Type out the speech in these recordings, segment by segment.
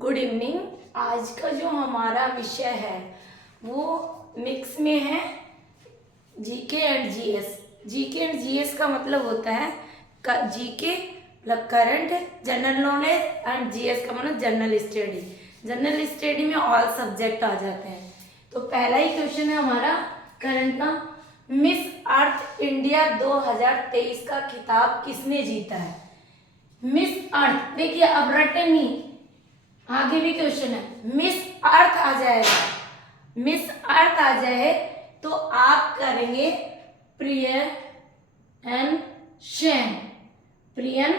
Good evening. आज का जो हमारा विषय है वो मिक्स में है GK and GS. GK and GS का मतलब होता है जीके मतलब current general knowledge and GS का मतलब जनरल स्टडी। जनरल स्टडी में ऑल सब्जेक्ट आ जाते हैं। तो पहला ही क्वेश्चन है हमारा करंट का, मिस अर्थ इंडिया 2023 का खिताब किसने जीता है? मिस अर्थ, देखिए अब रटे नहीं, आगे भी क्वेश्चन है। मिस अर्थ आ जाएगा, मिस अर्थ आ जाए तो आप करेंगे prion Sen, prion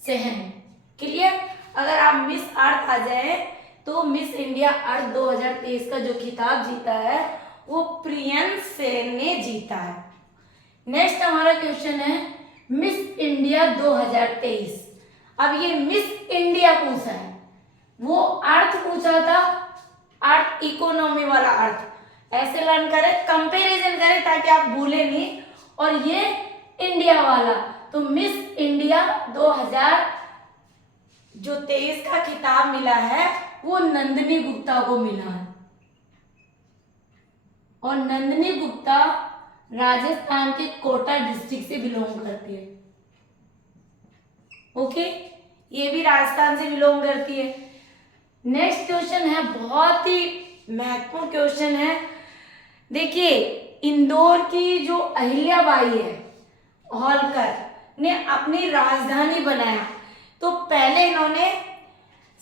Sen. Clear? अगर आप मिस अर्थ आ जाए तो मिस इंडिया अर्थ 2023 का जो खिताब जीता है वो प्रियन सेन ने जीता है। नेक्स्ट हमारा क्वेश्चन है मिस इंडिया 2023। अब ये मिस इंडिया पूछा है, वो अर्थ पूछा था, अर्थ इकोनॉमी वाला अर्थ। ऐसे लर्न करें, कंपैरिजन करें ताकि आप भूले नहीं। और ये इंडिया वाला, तो मिस इंडिया 2023 का खिताब मिला है वो नंदिनी गुप्ता को मिला है। और नंदिनी गुप्ता राजस्थान के कोटा डिस्ट्रिक्ट से बिलोंग करती है। ओके, ये भी राजस्थान से बिलोंग करती है। नेक्स्ट क्वेश्चन है, बहुत ही महत्वपूर्ण क्वेश्चन है। देखिए, इंदौर की जो अहिल्याबाई है होलकर ने अपनी राजधानी बनाया, तो पहले इन्होंने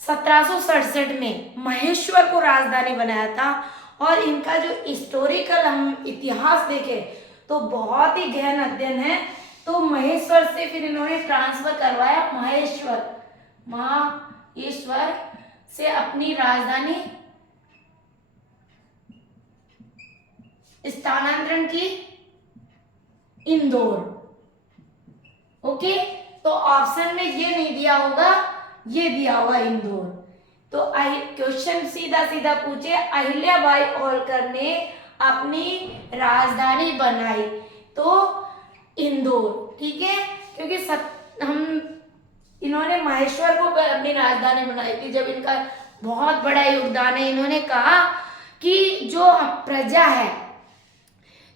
1767 में महेश्वर को राजधानी बनाया था। और इनका जो हिस्टोरिकल हम इतिहास देखें तो बहुत ही गहन अध्ययन है। तो महेश्वर से फिर इन्होंने ट्रांसफर करवाया, महेश्वर से अपनी राजधानी स्थानांतरण की इंदौर। ओके, तो ऑप्शन में ये नहीं दिया होगा, ये दिया होगा इंदौर। तो क्वेश्चन सीधा सीधा पूछे, अहिल्याबाई होलकर ने अपनी राजधानी बनाई तो इंदौर। ठीक है, क्योंकि इन्होंने महेश्वर को अपनी राजधानी बनाई थी। जब इनका बहुत बड़ा योगदान है, इन्होंने कहा कि जो प्रजा है,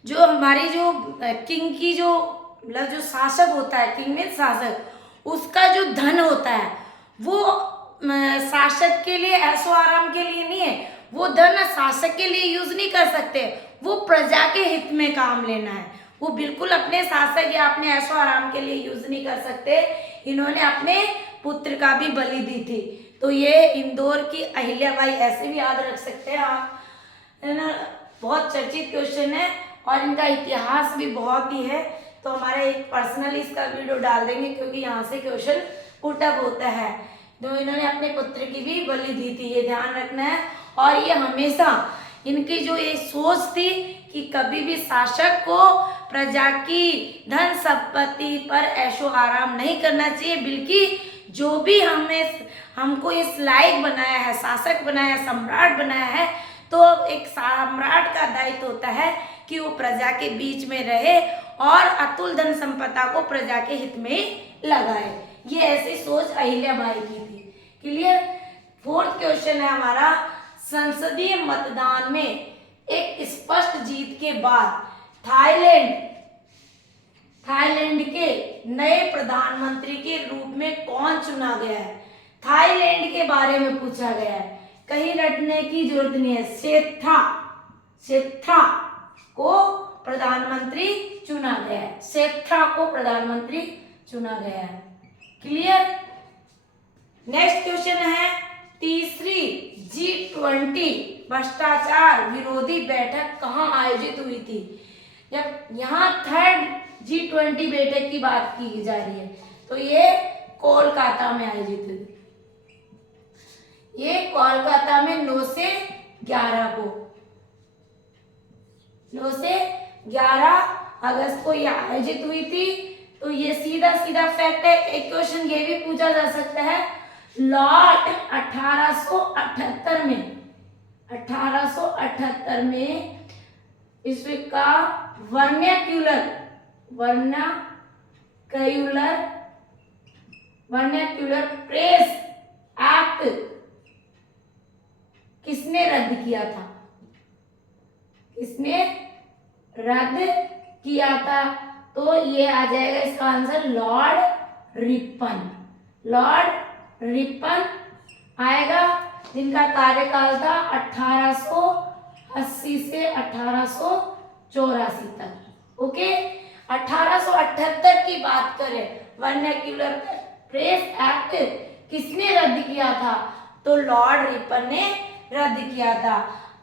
जो हमारी जो किंग की जो मतलब जो शासक होता है, किंग में शासक, उसका जो धन होता है वो शासक के लिए ऐशो आराम के लिए नहीं है, वो धन शासक के लिए यूज नहीं कर सकते, वो प्रजा के हित में काम लेना है। वो बिल्कुल अपने शासक या अपने ऐशो आराम के लिए यूज नहीं कर सकते। इन्होंने अपने पुत्र का भी बलि दी थी। तो ये इंदौर की अहिल्याबाई, ऐसे भी याद रख सकते हैं आप, है ना। बहुत चर्चित क्वेश्चन है और इनका इतिहास भी बहुत ही है। तो हमारा एक पर्सनल इसका वीडियो डाल देंगे, क्योंकि यहाँ से क्वेश्चन पुटअप होता है। तो इन्होंने अपने पुत्र की भी बलि दी थी, ये ध्यान रखना है। और ये हमेशा इनकी जो ये सोच थी कि कभी भी शासक को प्रजा की धन संपत्ति पर ऐशो आराम नहीं करना चाहिए, बल्कि जो भी हमको इस लायक बनाया है, शासक बनाया है, सम्राट बनाया है, तो एक सम्राट का दायित्व होता है कि वो प्रजा के बीच में रहे और अतुल धन संपदा को प्रजा के हित में लगाए। ये ऐसी सोच अहिल्याबाई की थी। क्लियर? फोर्थ क्वेश्चन है हमारा, संसदीय मतदान में एक स्पष्ट जीत के बाद थाईलैंड के नए प्रधानमंत्री के रूप में कौन चुना गया है? थाईलैंड के बारे में पूछा गया है, कहीं रटने की जरूरत नहीं है। सेत्रा को प्रधानमंत्री चुना गया है, सेत्रा को प्रधानमंत्री चुना गया है। क्लियर? नेक्स्ट क्वेश्चन है, तीसरी G20 भ्रष्टाचार विरोधी बैठक कहाँ आयोजित हुई थी? जब यहाँ थर्ड G20 बैठक की बात की जा रही है, तो ये कोलकाता में आयोजित हुई। ये कोलकाता में 9 से 11 को, 9 से 11 अगस्त को ये आयोजित हुई थी। तो ये सीधा सीधा फैक्ट है। एक क्वेश्चन ये भी पूछा जा सकता है, लॉर्ड 1878 में विश्व का वर्नाक्यूलर प्रेस एक्ट किया था? किसने रद्द किया था? तो ये आ जाएगा इसका answer Lord Ripon. Lord Ripon आएगा, जिनका कार्यकाल था 1880 से 1884 तक। ओके, 1878 की बात करें, वर्नाक्यूलर प्रेस एक्ट किसने रद्द किया था? तो लॉर्ड रिपन ने रद्द किया था।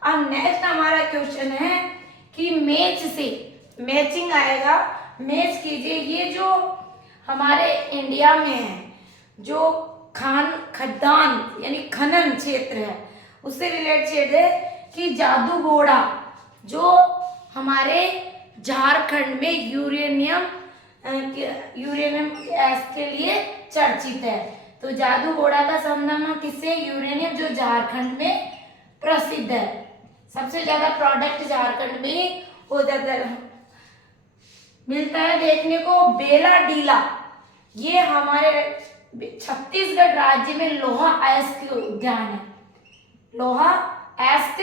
अब नेक्स्ट हमारा क्वेश्चन है कि मैच से मैचिंग आएगा, मैच कीजिए। ये जो हमारे इंडिया में है, जो खदान यानी खनन क्षेत्र है, उससे रिलेटेड है कि जादूगोड़ा जो हमारे झारखंड में यूरेनियम गैस के लिए चर्चित है। तो जादूगोड़ा का संबंध किससे? यूरेनियम, जो झारखंड में प्रसिद्ध है। सबसे ज्यादा प्रोडक्ट झारखंड में ही हो जाता है, मिलता है देखने को। बेला डीला, ये हमारे छत्तीसगढ़ राज्य में लोहा अयस्क उद्यान है। लोहा अयस्क,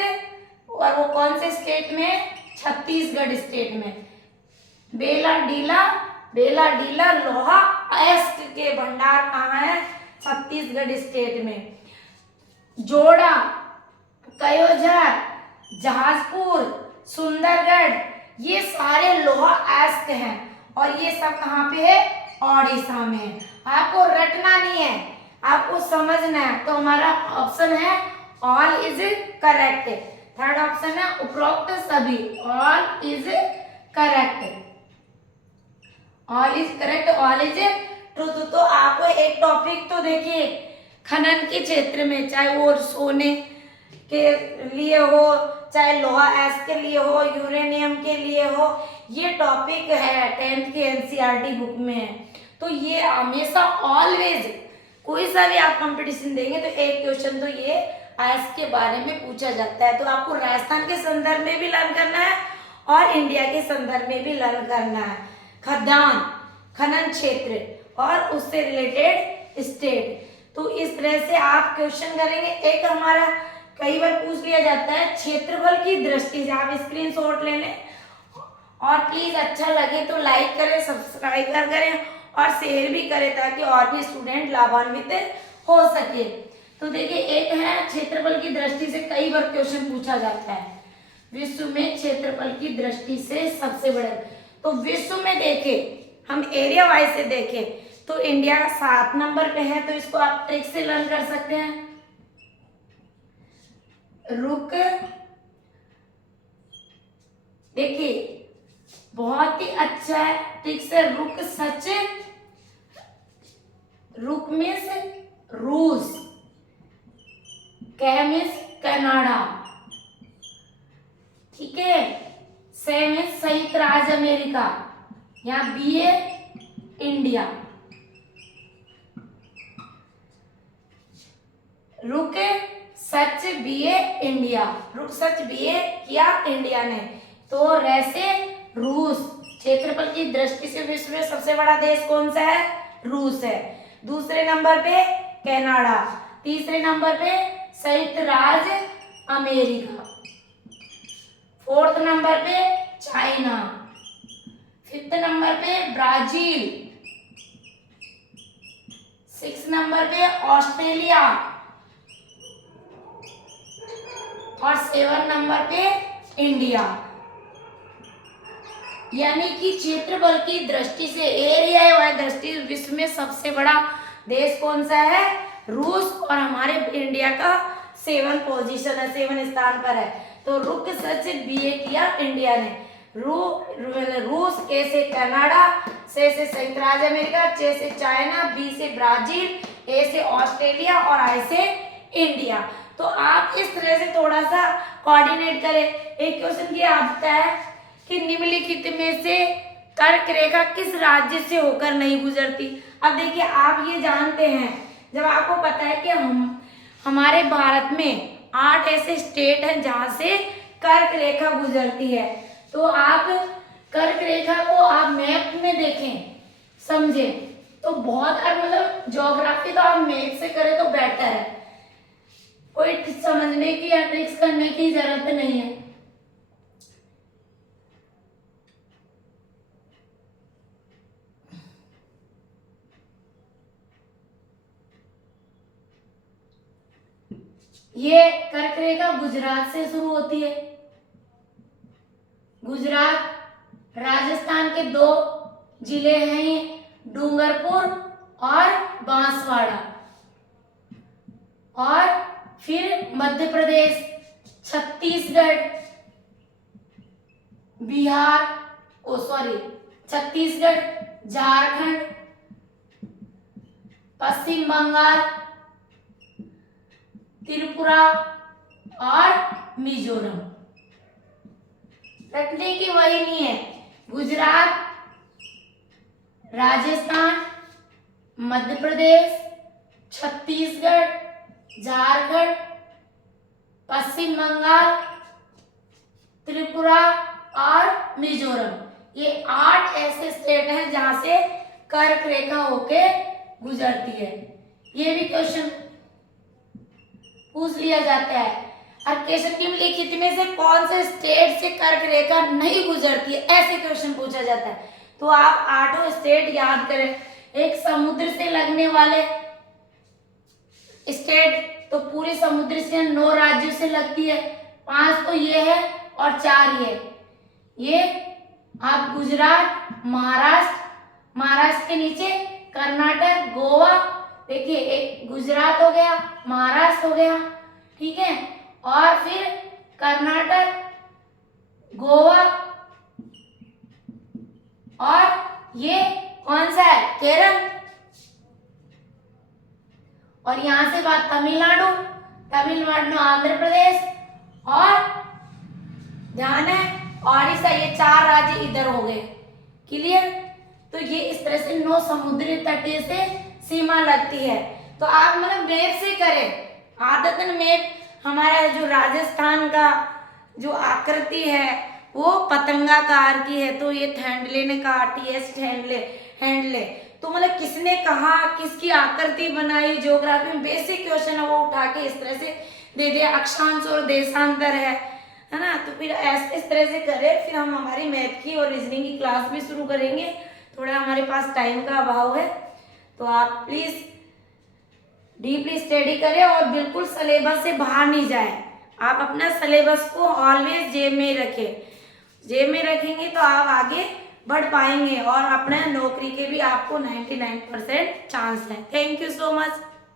और वो कौन से स्टेट में? छत्तीसगढ़ स्टेट में। बेला डीला लोहा अयस्क के भंडार कहाँ है? छत्तीसगढ़ स्टेट में। जोड़ा, कयोझर, जहाजपुर, सुंदरगढ़, ये सारे लोहा अयस्क हैं और ये सब कहाँ पे है? ओडिशा में। आपको रटना नहीं है, आपको समझना है। तो हमारा ऑप्शन है all is correct. Third option है उपरोक्त सभी, all is correct. All is correct, all is truth. तो आपको एक टॉपिक तो देखिए, खनन के क्षेत्र में, चाहे वो सोने के लिए हो, चाहे लोहा अयस्क के लिए हो, यूरेनियम के लिए हो, ये टॉपिक है 10th के एनसीईआरटी बुक में है। तो ये हमेशा ऑलवेज कोई सा भी आप कंपटीशन देंगे तो एक क्वेश्चन तो ये अयस्क के बारे में पूछा जाता है। तो आपको राजस्थान के संदर्भ में भी लर्न करना है और इंडिया के संदर्भ में भी लर्न करना है। खदान, खनन क्षेत्र और उससे रिलेटेड स्टेट। तो इस तरह से आप क्वेश्चन करेंगे। एक हमारा कई बार पूछ लिया जाता है क्षेत्रफल की दृष्टि से, आप स्क्रीनशॉट ले लें और प्लीज अच्छा लगे तो लाइक करें, सब्सक्राइब करें और शेयर भी करें ताकि और भी स्टूडेंट लाभान्वित हो सके। तो देखिए, एक है क्षेत्रफल की दृष्टि से, कई बार क्वेश्चन पूछा जाता है विश्व में क्षेत्रफल की दृष्टि से सबसे बड़ा। तो विश्व में देखें, हम एरिया वाइज से देखें तो इंडिया 7 नंबर पे है। तो इसको आप ट्रिक से लर्न कर सकते हैं। रुक, देखिए बहुत ही अच्छा है ट्रिक से। रुक सच, रुक मीन्स रूस, कै मीन्स कनाडा, ठीक है। से मीन्स संयुक्त राज्य अमेरिका, यहाँ बी है इंडिया। रुक सच बीए इंडिया, रुक सच बीए किया इंडिया ने। तो रैसे रूस, क्षेत्रफल की दृष्टि से विश्व में सबसे बड़ा देश कौन सा है? रूस है। दूसरे नंबर पे कनाडा, तीसरे नंबर पे संयुक्त राज्य अमेरिका, फोर्थ नंबर पे चाइना, फिफ्थ नंबर पे ब्राजील, सिक्स नंबर पे ऑस्ट्रेलिया और 7 नंबर पे इंडिया। यानी कि क्षेत्रफल की दृष्टि से, एरिया वाइज दृष्टि विश्व में सबसे बड़ा देश कौन सा है? रूस। और हमारे इंडिया का 7 पोजीशन है, 7 स्थान पर है। तो रुक सच बीए किया इंडिया ने। रूस, ए से कनाडा, से संयुक्त राज्य अमेरिका, चे से चाइना, बी से ब्राजील, ए से ऑस्ट्रेलिया और आई से इंडिया। तो आप इस तरह से थोड़ा सा कोऑर्डिनेट करें। एक क्वेश्चन ये आता है कि निम्नलिखित में से कर्क रेखा किस राज्य से होकर नहीं गुजरती? अब देखिए, आप ये जानते हैं, जब आपको पता है कि हमारे भारत में 8 ऐसे स्टेट हैं जहां से कर्क रेखा गुजरती है। तो आप कर्क रेखा को आप मैप में देखें, समझें, तो बहुत मतलब ज्योग्राफी तो आप मैप से करें तो बेटर है। कोई समझने ट्रिक या ट्रिक्स करने की जरूरत नहीं है। ये कर्क रेखा गुजरात से शुरू होती है। गुजरात राजस्थान के 2 जिले हैं ये, डूंगरपुर और बांसवाड़ा। और फिर मध्य प्रदेश, छत्तीसगढ़, बिहार, छत्तीसगढ़, झारखंड, पश्चिम बंगाल, त्रिपुरा और मिजोरम। रखने की वही नहीं है, गुजरात, राजस्थान, मध्य प्रदेश, छत्तीसगढ़, झारखंड, पश्चिम बंगाल, त्रिपुरा और मिजोरम, ये 8 ऐसे स्टेट हैं जहां से कर्क रेखा होके गुजरती है। ये भी क्वेश्चन पूछ लिया जाता है। और केशव की लिखित में से कौन से स्टेट से कर्क रेखा नहीं गुजरती है, ऐसे क्वेश्चन पूछा जाता है। तो आप 8 स्टेट याद करें। एक समुद्र से लगने वाले स्टेट, तो पूरे समुद्र से 9 राज्यों से लगती है, 5 तो ये है और 4 ये आप गुजरात, महाराष्ट्र के नीचे कर्नाटक, गोवा। देखिए, एक गुजरात हो गया, महाराष्ट्र हो गया, ठीक है, और फिर कर्नाटक, गोवा, और ये कौन सा है, केरल। और यहां से बात तमिलनाडु, आंध्र प्रदेश और ध्यान है ओडिशा, ये 4 राज्य इधर हो गए। क्लियर। तो ये इस तरह से 9 समुद्री तटीय से सीमा लगती है। तो आप मतलब मैप से करें। आदतन मैप हमारा जो राजस्थान का जो आकृति है वो पतंगाकार की है, तो ये थैंडले ने कहा, TS हैंडले। तो मतलब किसने कहा, किसकी आकृति बनाई, ज्योग्राफी में बेसिक क्वेश्चन है वो उठा के इस तरह से दे दिया। अक्षांश और देशांतर है ना। तो फिर ऐसे इस तरह से करें, फिर हम हमारी मैथ की और रीजनिंग की क्लास भी शुरू करेंगे। थोड़ा हमारे पास टाइम का अभाव है, तो आप प्लीज डीपली स्टडी करें और बिल्कुल सिलेबस से बाहर नहीं जाए। आप अपना सिलेबस को ऑलवेज जेब में रखें। जेब में रखेंगे तो आप आगे बढ़ पाएंगे और अपना नौकरी के भी आपको 99% चांस है। Thank you so much.